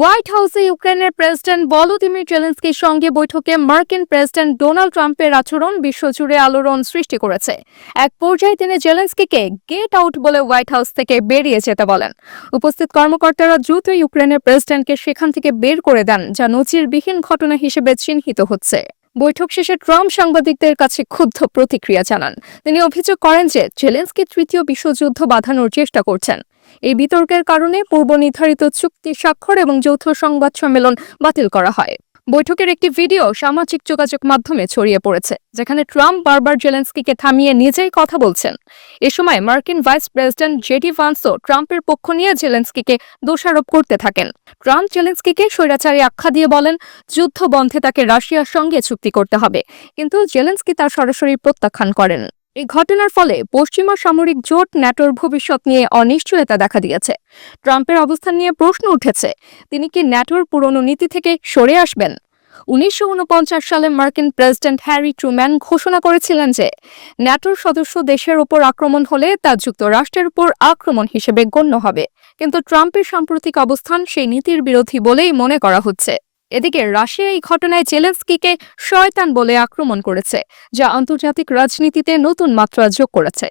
White হাউসে ইউক্রেনের president Volodymyr জেলেনস্কির সঙ্গে বৈঠকে মার্কিন প্রেসিডেন্ট ডোনাল্ড ট্রাম্পের আচরণ বিশ্বজুড়ে আলোড়ন সৃষ্টি করেছে। এক পর্যায়ে তিনি জেলেনস্কিকে গেট আউট বলে হোয়াইট হাউস থেকে বেরিয়ে যেতে বলেন। উপস্থিত কর্মকর্তারা দ্রুত ইউক্রেনের প্রেসিডেন্টকে সেখান থেকে বের করে দেন, যা নজিরবিহীন ঘটনা হিসেবে চিহ্নিত হচ্ছে। বৈঠক শেষে ট্রাম্প সাংবাদিকদের কাছে ক্ষুব্ধ প্রতিক্রিয়া জানান। তিনি অভিযোগ করেন যে জেলেনস্কি তৃতীয় বিশ্বযুদ্ধ বাঁধানোর চেষ্টা করছেন। এই বিতর্কের কারণে পূর্ব নির্ধারিত চুক্তি স্বাক্ষর এবং যৌথ সংবাদ সম্মেলন বাতিল করা হয়। বৈঠকের একটি ভিডিও সামাজিক যোগাযোগ মাধ্যমে ছড়িয়ে পড়েছে, যেখানে ট্রাম্প বারবার জেলেনস্কিকে থামিয়ে নিজেই কথা বলছেন। এ সময় মার্কিন ভাইস প্রেসিডেন্ট জেডি ভান্সও ট্রাম্পের পক্ষ নিয়ে জেলেনস্কিকে দোষারোপ করতে থাকেন। ট্রাম্প জেলেনস্কিকে স্বৈরাচারী আখ্যা দিয়ে বলেন, যুদ্ধ বন্ধে তাকে রাশিয়ার সঙ্গে চুক্তি করতে হবে, কিন্তু জেলেনস্কি তা সরাসরি প্রত্যাখ্যান করেন। এই ঘটনার ফলে পশ্চিমা সামরিক জোট ন্যাটোর ভবিষ্যৎ নিয়ে অনিশ্চয়তা দেখা দিয়েছে। ট্রাম্পের অবস্থান নিয়ে প্রশ্ন উঠেছে, তিনি কি ন্যাটোর পুরনো নীতি থেকে সরে আসবেন? 1949 সালে মার্কিন প্রেসিডেন্ট হ্যারি ট্রুম্যান ঘোষণা করেছিলেন যে ন্যাটোর সদস্য দেশের উপর আক্রমণ হলে তা যুক্তরাষ্ট্রের উপর আক্রমণ হিসেবে গণ্য হবে। কিন্তু ট্রাম্পের সাম্প্রতিক অবস্থান সেই নীতির বিরোধী বলেই মনে করা হচ্ছে। এদিকে রাশিয়া এই ঘটনায় জেলেনস্কিকে শয়তান বলে আক্রমণ করেছে, যা আন্তর্জাতিক রাজনীতিতে নতুন মাত্রা যোগ করেছে।